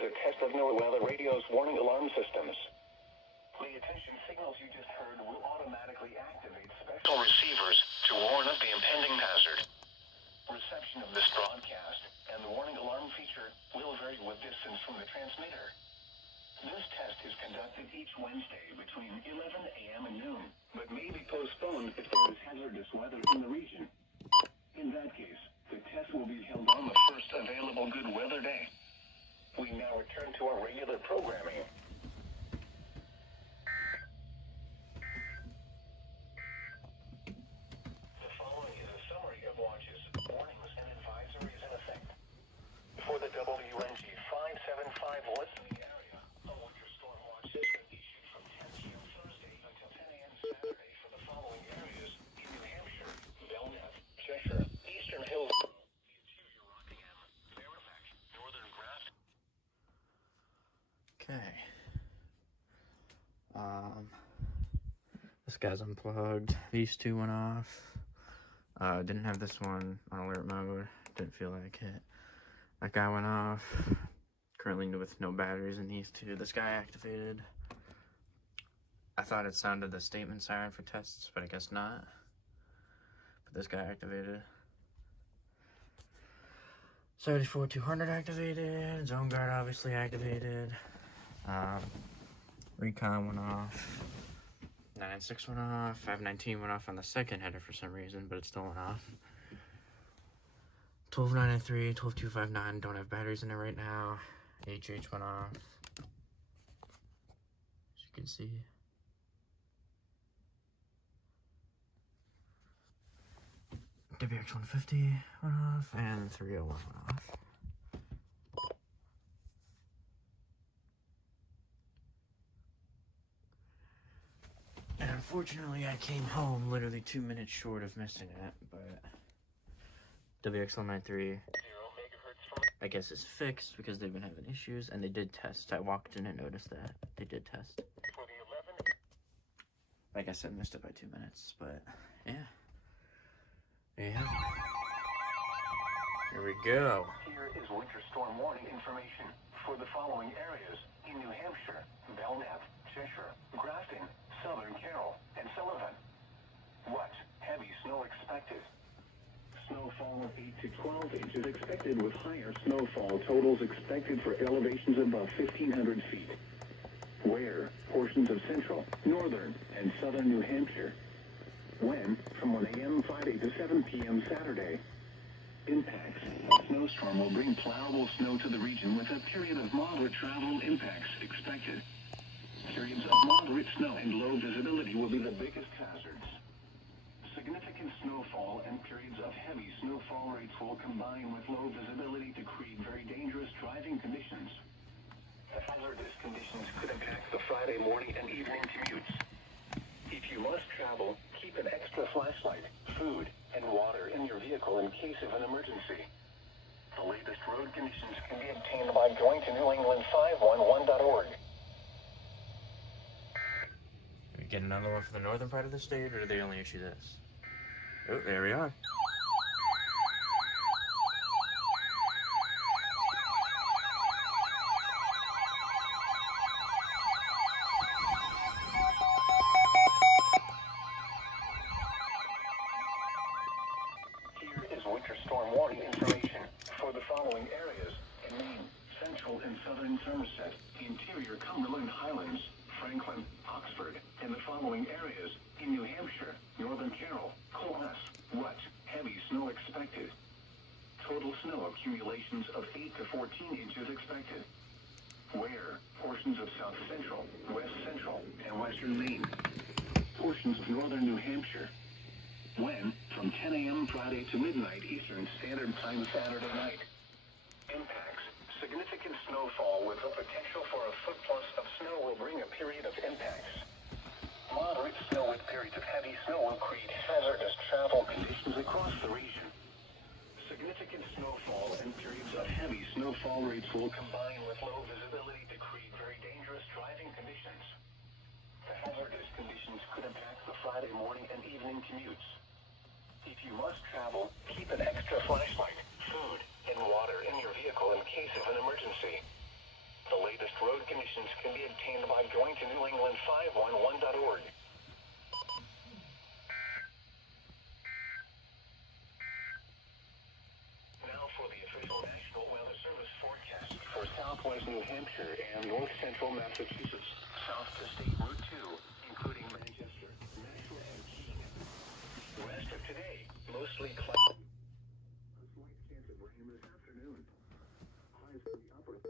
is a test of NOAA Weather Radio's warning alarm systems. The attention signals you just heard will automatically activate special receivers to warn of the impending hazard. Reception of this broadcast and the warning alarm feature will vary with distance from the transmitter. This test is conducted each Wednesday between 11 a.m. and noon, but may be postponed if there is hazardous weather in the region. In that case, the test will be held on the first available good weather day. We now return to our regular programming. The following is a summary of watches, warnings, and advisories in effect. For the WNG 575 what's in the area, a winter storm watch system issued from 10 p.m. Thursday until 10 a.m. Saturday for the following areas in New Hampshire, Belknap, Cheshire, Eastern Hills, the interior Rockingham, Fairfax, Northern Grafton. Okay. This guy's unplugged. These two went off. Didn't have this one on alert mode. Didn't feel like it. That guy went off. Currently with no batteries in these two. This guy activated. I thought it sounded the statement siren for tests, but I guess not. But this guy activated. 74-200 activated. Zone guard obviously activated. Recon went off. 996 went off. 519 went off on the second header for some reason, but it still went off. 12993, 12259 don't have batteries in it right now. HH went off. As you can see. WX 150 went off, and 301 went off. And unfortunately, I came home literally 2 minutes short of missing it, but WX 193, I guess, is fixed because they've been having issues, and they did test. I walked in and noticed that. They did test. Like I said, missed it by 2 minutes, but yeah. There you have it. Here we go. Here is winter storm warning information for the following areas in New Hampshire, Belknap, Cheshire, Grafton, Southern Carroll, and Sullivan. What? Heavy snow expected. Snowfall of 8 to 12 inches expected, with higher snowfall totals expected for elevations above 1,500 feet. Where? Portions of central, northern, and southern New Hampshire. When? From 1 a.m. Friday to 7 p.m. Saturday. Impacts. A snowstorm will bring plowable snow to the region with a period of moderate travel impacts expected. Periods of moderate snow and low visibility will be the biggest hazards. Significant snowfall and periods of heavy snowfall rates will combine with low visibility to create very dangerous driving conditions. The hazardous conditions could impact the Friday morning and evening commutes. If you must travel, keep an extra flashlight, food, and water in your vehicle in case of an emergency. The latest road conditions can be obtained by going to newengland511.org. We get another one for the northern part of the state, or do they only issue this? Oh, there we are. Winter storm warning information for the following areas in Maine, central and southern Somerset, interior Cumberland Highlands, Franklin, Oxford, and the following areas in New Hampshire, Northern Carroll, Colas. What? Heavy snow expected. Total snow accumulations of 8 to 14 inches expected. Where? Portions of South Central, West Central, and Western Maine. Portions of Northern New Hampshire. When? From 10 a.m. Friday to midnight Eastern Standard Time Saturday night. Impacts. Significant snowfall with the potential for a foot plus of snow will bring a period of impacts. Moderate snow with periods of heavy snow will create hazardous travel conditions across the region. Significant snowfall and periods of heavy snowfall rates will combine with low visibility to create very dangerous driving conditions. The hazardous conditions could impact the Friday morning and evening commutes. If you must travel, keep an extra flashlight, food, and water in your vehicle in case of an emergency. southwest New Hampshire and north central Massachusetts, south to State Route 2, including Manchester, Nashua, and Keene. West of today, mostly cloudy. A slight chance of rain this afternoon. Highs for the upper.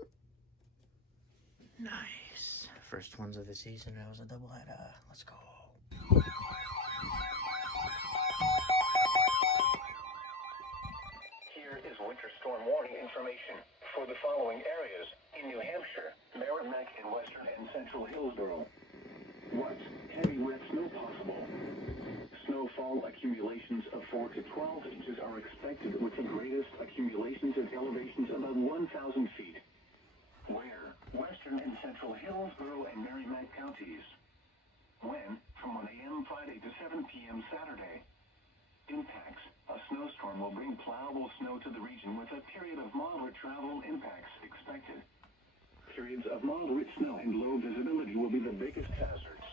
Nice. First ones of the season. That was a doubleheader. Let's go. Here is winter storm warning information for the following areas in New Hampshire, Merrimack, and western and central Hillsborough. What? Heavy wet snow possible. Snowfall accumulations of 4 to 12 inches are expected, with the greatest accumulations at elevations above 1,000 feet. Where? Western and central Hillsborough and Merrimack counties. When? From 1 a.m. Friday to 7 p.m. Saturday. Impacts. A snowstorm will bring plowable snow to the region with a period of moderate travel impacts expected. Periods of moderate snow and low visibility will be the biggest hazards.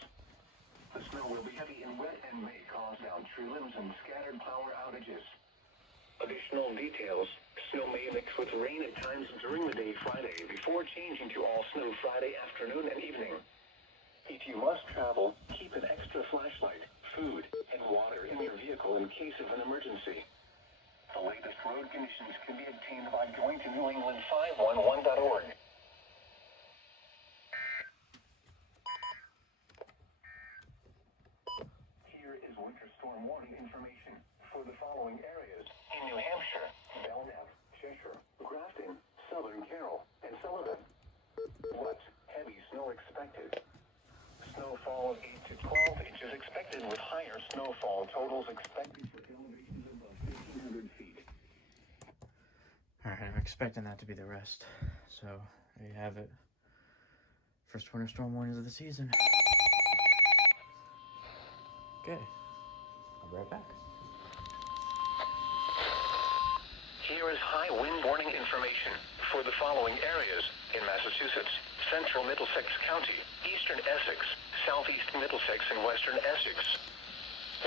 The snow will be heavy and wet and may cause down tree limbs and scattered power outages. Additional details. Snow may mix with rain at times during the day Friday before changing to all snow Friday afternoon and evening. If you must travel, keep an extra flashlight, food, and water in your vehicle in case of an emergency. The latest road conditions can be obtained by going to NewEngland511.org. Here is winter storm warning information for the following areas in New Hampshire, Belknap, Cheshire, Grafton, Southern Carroll, and Sullivan. What? Heavy snow expected. Snowfall of 8 to 12 inches expected, with higher snowfall totals expected for elevations above 1,500 feet. Alright, I'm expecting that to be the rest. So, there you have it. First winter storm warnings of the season. Okay. I'll be right back. Here is high wind warning information for the following areas in Massachusetts, central Middlesex County, eastern Essex, southeast Middlesex, and western Essex.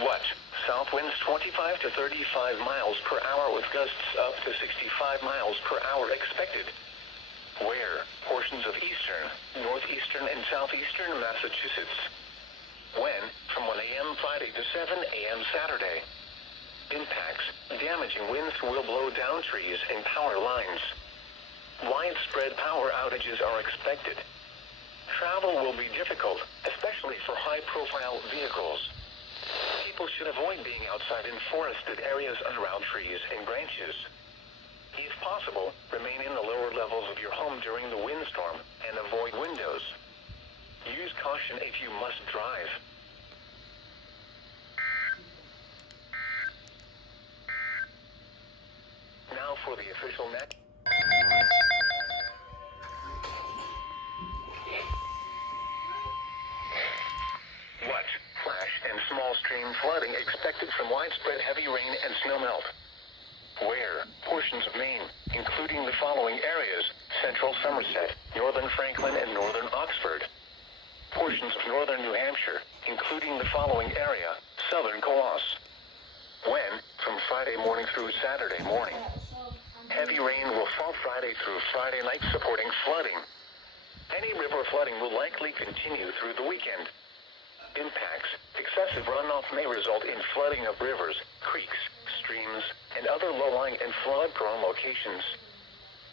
What? South winds 25 to 35 miles per hour with gusts up to 65 miles per hour expected. Where? Portions of eastern, northeastern, and southeastern Massachusetts. When? From 1 a.m. Friday to 7 a.m. Saturday. Impacts. Damaging winds will blow down trees and power lines. Widespread power outages are expected. Travel will be difficult, especially for high-profile vehicles. People should avoid being outside in forested areas and around trees and branches. If possible, remain in the lower levels of your home during the windstorm and avoid windows. Use caution if you must drive. Now for the official net. What? Flash and small stream flooding expected from widespread heavy rain and snowmelt. Where? Portions of Maine, including the following areas: central Somerset, northern Franklin, and northern Oxford. Portions of northern New Hampshire, including the following area: southern Colossus. When? From Friday morning through Saturday morning. Heavy rain will fall Friday through Friday night, supporting flooding. Any river flooding will likely continue through the weekend. Impacts. Excessive runoff may result in flooding of rivers, creeks, streams, and other low-lying and flood-prone locations.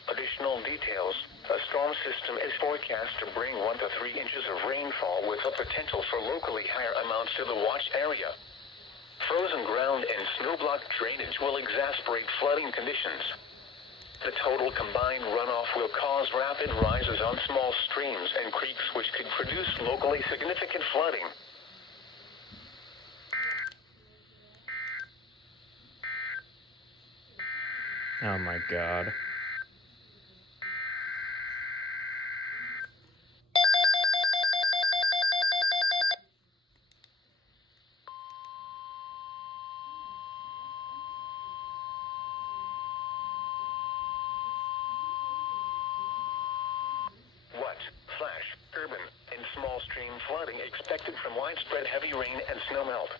Additional details. A storm system is forecast to bring 1 to 3 inches of rainfall with a potential for locally higher amounts to the watch area. Frozen ground and snow-blocked drainage will exacerbate flooding conditions. The total combined runoff will cause rapid rises on small streams and creeks, which could produce locally significant flooding. Oh my god. What? Flash, urban, and small stream flooding expected from widespread heavy rain and snowmelt.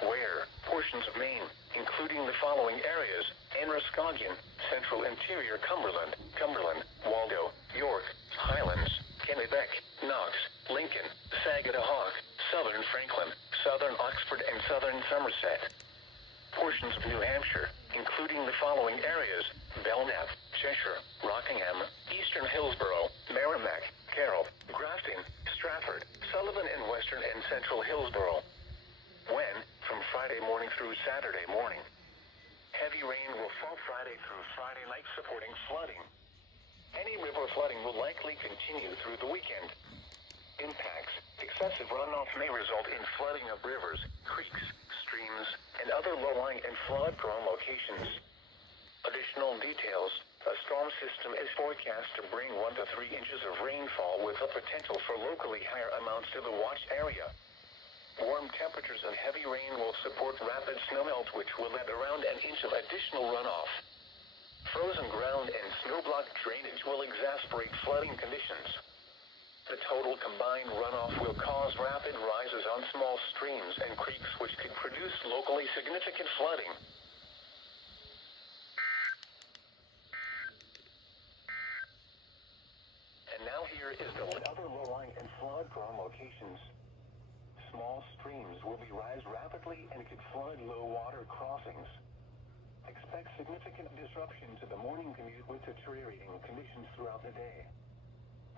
Where? portions of Maine, including the following areas: Androscoggin, Central Interior Cumberland, Waldo, York, Highlands, Kennebec, Knox, Lincoln, Sagadahoc, Southern Franklin, Southern Oxford, and Southern Somerset. Portions of New Hampshire, including the following areas: Belknap, Cheshire, Rockingham, Eastern Hillsborough, Merrimack, Carroll, Grafton, Stratford, Sullivan, and Western and Central Hillsborough. When? From Friday morning through Saturday morning. Heavy rain will fall Friday through Friday night, supporting flooding. Any river flooding will likely continue through the weekend. Impacts: excessive runoff may result in flooding of rivers, creeks, streams, and other low-lying and flood-prone locations. Additional details: a storm system is forecast to bring 1 to 3 inches of rainfall with the potential for locally higher amounts to the watch area. Warm temperatures and heavy rain will support rapid snowmelt, which will add around an inch of additional runoff. Frozen ground and snow-blocked drainage will exacerbate flooding conditions. The total combined runoff will cause rapid rises on small streams and creeks, which could produce locally significant flooding. And now here is the other low-lying and flood-prone locations. Small streams will be rise rapidly and could flood low-water crossings. Expect significant disruption to the morning commute with deteriorating conditions throughout the day.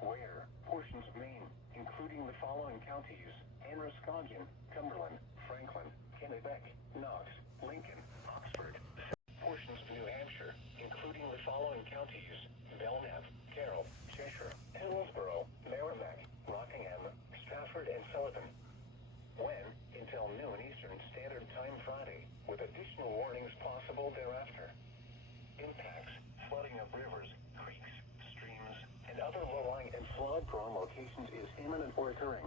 Where? Portions of Maine, including the following counties: Androscoggin, Cumberland, Franklin, Kennebec, Knox, Lincoln, Oxford. Portions of New Hampshire, including the following counties: Belknap, Carroll, Cheshire, Hillsborough, Merrimack, Rockingham, Stratford, and Sullivan. When? Until noon Eastern Standard Time Friday, with additional warnings possible thereafter. Impacts: flooding of rivers, creeks, streams, and other low-lying and flood-prone locations is imminent or occurring.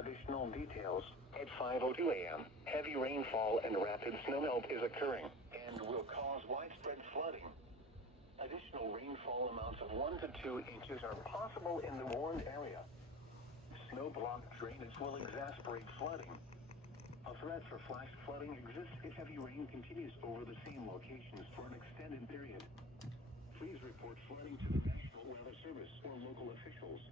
Additional details: at 5:02 a.m., heavy rainfall and rapid snowmelt is occurring and will cause widespread flooding. Additional rainfall amounts of 1 to 2 inches are possible in the warned area. Snow-blocked drainage will exacerbate flooding. A threat for flash flooding exists if heavy rain continues over the same locations for an extended period. Please report flooding to the National Weather Service or local officials.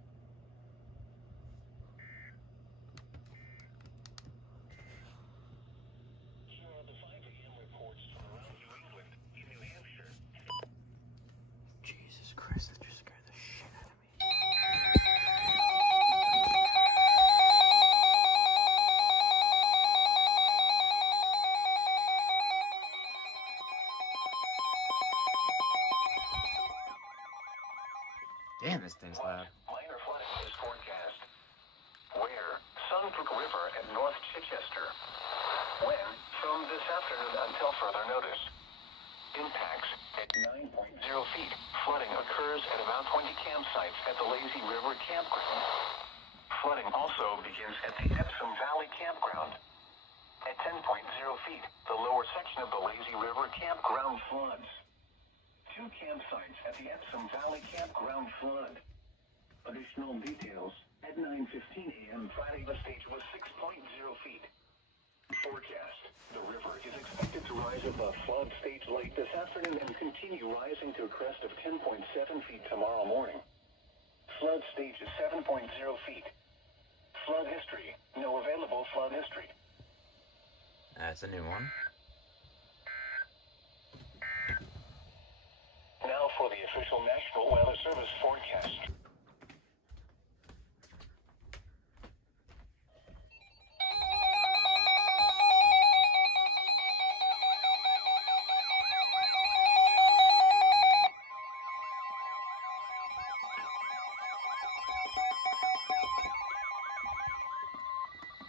Here are the 5 a.m. reports from around New England in New Hampshire. Jesus Christ, that just scared the shit out of me. Damn, this thing's loud. Minor flooding is forecast. Where? Sunbrook River at North Chichester. When? From this afternoon until further notice. Impacts: at 9.0 feet, flooding occurs at about 20 campsites at the Lazy River Campground. Flooding also begins at the Epsom Valley Campground. At 10.0 feet, the lower section of the Lazy River Campground floods. 2 campsites at the Epsom Valley Campground flood. Additional details: at 9:15 a.m. Friday, the stage was 6.0 feet. Forecast: the river is expected to rise above flood stage late this afternoon and continue rising to a crest of 10.7 feet tomorrow morning. Flood stage is 7.0 feet. Flood history: no available flood history. That's a new one. Now for the official National Weather Service forecast.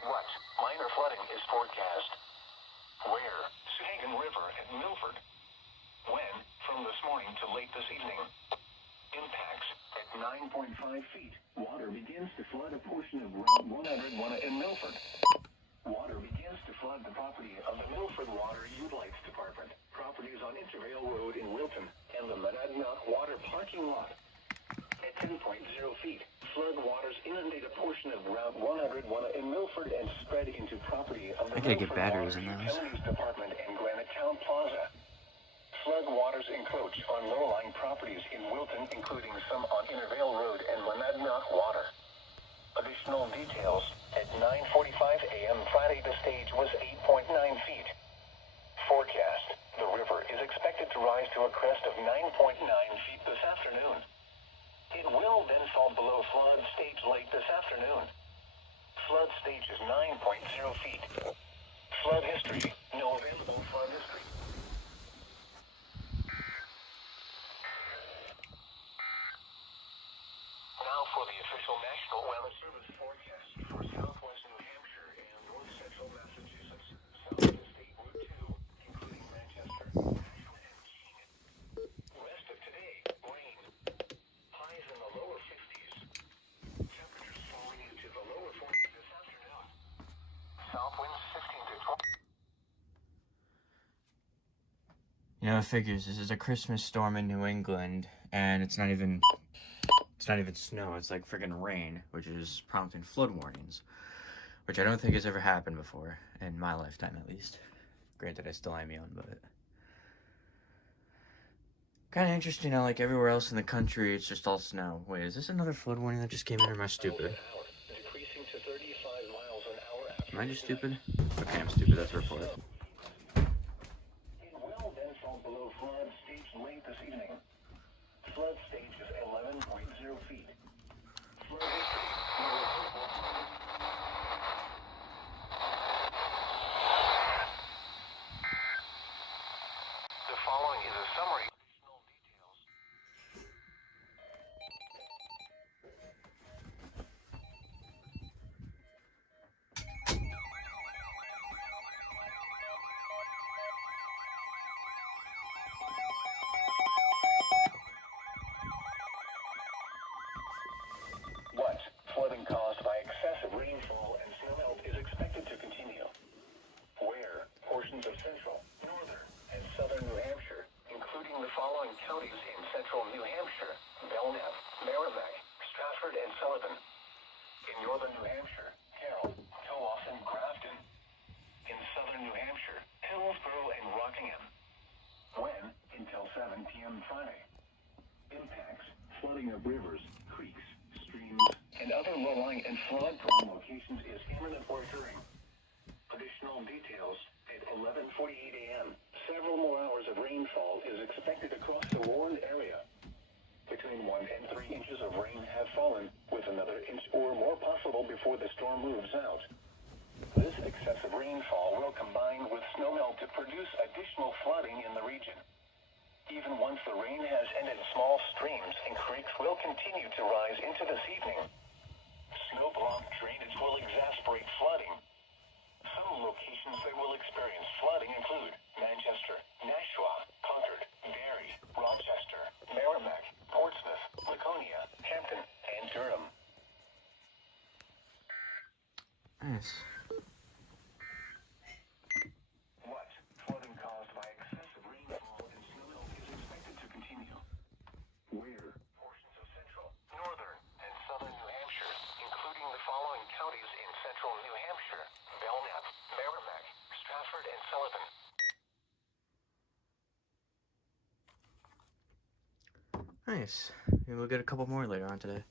What? Minor flooding is forecast. Where? Sagan River at Milford. When? From this morning to late this evening. Impacts: at 9.5 feet, water begins to flood a portion of Route 101 in Milford. Water begins to flood the property of the Milford Water Utilities Department, properties on Intervale Road in Wilton, and the Monadnock Water parking lot. At 10.0 feet, flood waters inundate a portion of Route 101 in Milford and spread into property of the I gotta get Milford batteries Water in those. Utilities Department and Granite Town Plaza. Flood waters encroach on low-lying properties in Wilton, including some on Intervale Road and Monadnock Water. Additional details: at 9:45 a.m. Friday, the stage was 8.9 feet. Forecast: the river is expected to rise to a crest of 9.9 feet this afternoon. It will then fall below flood stage late this afternoon. Flood stage is 9.0 feet. Flood history: no available flood history. Now for the official National Weather Service forecast for southwest New Hampshire and north central Massachusetts, south of State Route 2, including Manchester, Nashua, and Keene. Rest of today, rain. Highs in the lower 50s. Temperatures falling into the lower 40s this afternoon. South winds 15 to 20. You know, it figures this is a Christmas storm in New England, and it's not even snow, it's like friggin' rain, which is prompting flood warnings, which I don't think has ever happened before, in my lifetime at least. Granted, I still am young, but kind of interesting how, like, everywhere else in the country, it's just all snow. Wait, is this another flood warning that just came in, or am I stupid? Decreasing to 35 miles an hour after Am I just stupid? Okay, I'm stupid, that's a report. It will then fall below flood stage late this evening. Flood stage is 11.0 feet. Flood history: no available. The following is a summary. Additional details. What? Flooding caused by excessive rainfall and snowmelt is expected to continue. Where? Portions of central, northern, and southern New Hampshire, including the following counties in central New Hampshire: Belknap, Merrimack, Stratford, and Sullivan. In northern New Hampshire: Carroll, Towas, and Grafton. In southern New Hampshire: Hillsborough and Rockingham. When? Until 7 p.m. Friday. Impacts: flooding of rivers, creeks, streams, and other low-lying and flood-prone locations is imminent or occurring. Additional details: at 11:48 a.m., several more hours of rainfall is expected across the warned area. Between 1 and 3 inches of rain have fallen, with another inch or more possible before the storm moves out. This excessive rainfall will combine with snowmelt to produce additional flooding in the region. Even once the rain has ended, small streams and creeks will continue to rise into this evening. Snow-blocked drainage will exacerbate flooding. Some locations that will experience flooding include Manchester, Nashua, Concord, Derry, Rochester, Merrimack, Portsmouth, Laconia, Hampton, and Durham. Nice. What? Flooding caused by excessive rainfall and snowmelt is expected to continue. Where? Portions of central, northern, and southern New Hampshire, including the following counties in central New Hampshire: Belknap, Merrimack, Stratford, and Sullivan. Nice. Maybe we'll get a couple more later on today.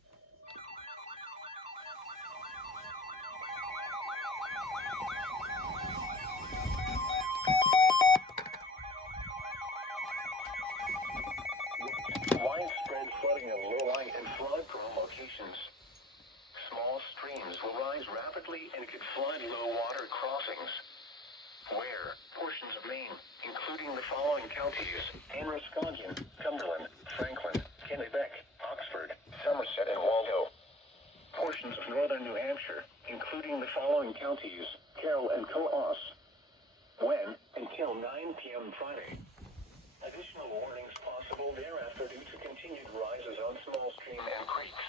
Widespread flooding of low-lying and flood-prone locations. Small streams will rise rapidly and could flood low-water crossings. Where? Portions of Maine, including the following counties: Androscoggin, Cumberland, Franklin, Kennebec, Oxford, Somerset, and Waldo. Portions of northern New Hampshire, including the following counties: Carroll and Towas. When? Until 9 p.m. Friday. Additional warnings possible thereafter due to continued rises on small stream and creeks.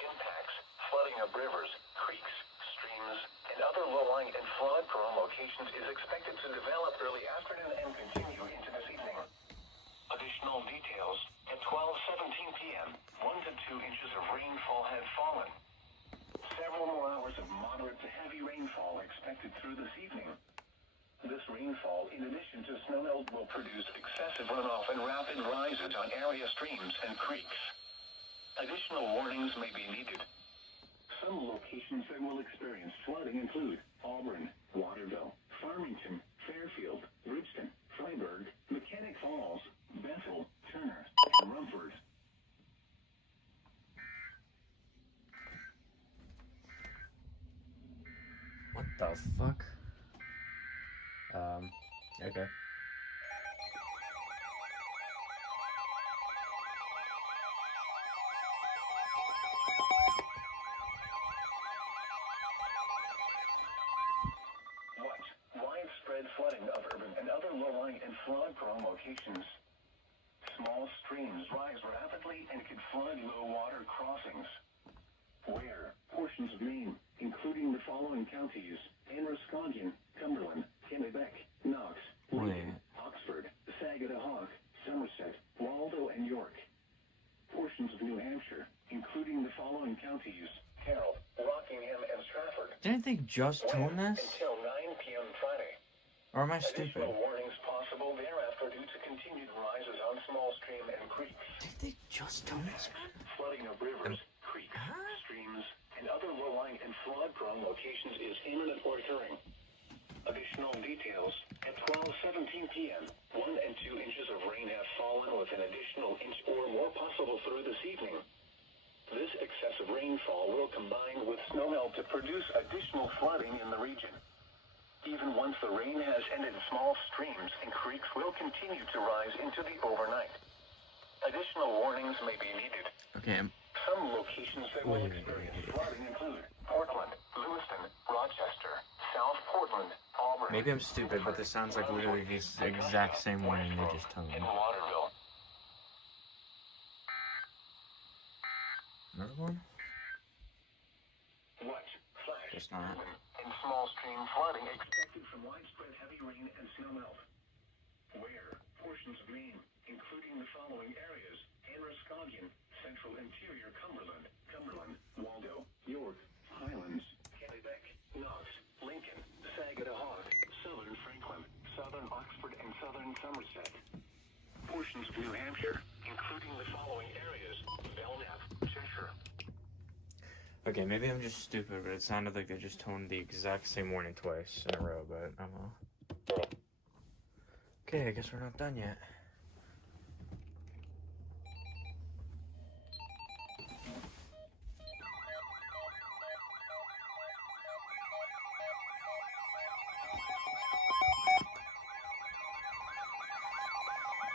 Impacts: flooding of rivers, creeks, streams, and other low-lying and flood-prone locations is expected to develop early afternoon and continue into this evening. Additional details: at 12:17 p.m., 1 to 2 inches of rainfall have through this evening. This rainfall, in addition to snowmelt, will produce excessive runoff and rapid rises on area streams and creeks. Additional warnings may be needed. Some locations that will experience flooding include Auburn, Waterville, Farmington, Fairfield, Bridgeton, Freiburg, Mechanic Falls, Bethel, Turner, and Rumford. What the fuck? Okay. Widespread flooding of urban and other low-lying and flood-prone locations. Small streams rise rapidly and could flood low-water crossings. Where portions of Maine, including the following counties: Androscoggin, Cumberland, Kennebec, Knox, Lincoln, Oxford, Saginaw, Somerset, Waldo, and York. Portions of New Hampshire, including the following counties: Carroll, Rockingham, and Stratford. Didn't they just tone this? Until 9 p.m. Friday. Or am I stupid? Additional warnings possible thereafter due to continued rises on small stream and creeks. Did they just tone this? Flooding of rivers, creeks, streams, and other low-lying and flood-prone locations is imminent or occurring. Additional details: at 12:17 p.m., 1 and 2 inches of rain have fallen, with an additional inch or more possible through this evening. This excessive rainfall will combine with snowmelt to produce additional flooding in the region. Even once the rain has ended, small streams and creeks will continue to rise into the overnight. Additional warnings may be needed. Okay. Some locations that will experience flooding include Portland, Lewiston, Rochester, South Portland, Auburn. Maybe I'm stupid, but this sounds like literally the exact same warning they just toned. In Waterville. Another one? What? Flash. Just not. And small stream flooding expected from widespread heavy rain and snowmelt. Where portions of Maine, including the following areas: Androscoggin, Central Interior Cumberland, Waldo, York, Highlands, Kennebec, Knox, Lincoln, Saginaw, Southern Franklin, Southern Oxford, and Southern Somerset. Portions of New Hampshire, including the following areas: Belknap, Cheshire. Okay, maybe I'm just stupid, but it sounded like they just toned the exact same warning twice in a row, but I don't know. Okay, I guess we're not done yet.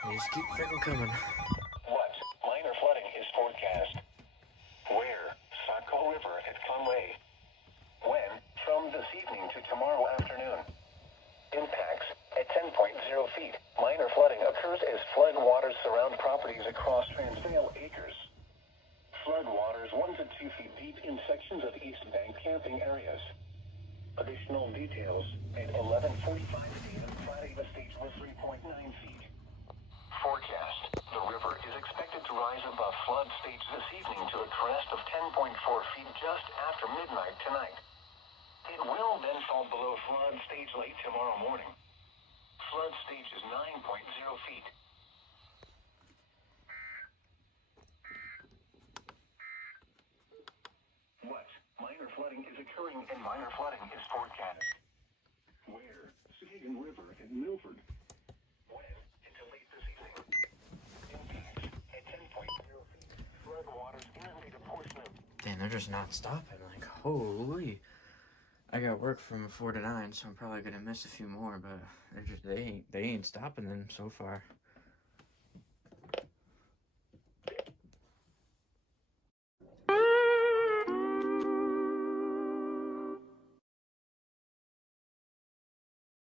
They just keep freaking coming. What minor flooding is forecast? Where? Saco River at Conway. When? From this evening to tomorrow afternoon. Impacts at 10.0 feet. Minor flooding occurs as flood waters surround properties across Transvaal acres. Flood waters 1 to 2 feet deep in sections of East Bank camping areas. Additional details: at 11:45 a.m. Friday, the stage was 3.9 feet. Forecast: the river is expected to rise above flood stage this evening to a crest of 10.4 feet just after midnight tonight. It will then fall below flood stage late tomorrow morning. Flood stage is 9.0 feet. What minor flooding is occurring and minor flooding is forecast? Where? Sagan River at Milford. When? Until late this evening. Impacts at 10.0 feet. Flood waters inundate a portion of... Damn, they're just not stopping. Like, holy. I got work from 4 to 9, so I'm probably gonna miss a few more, but they ain't stopping them so far.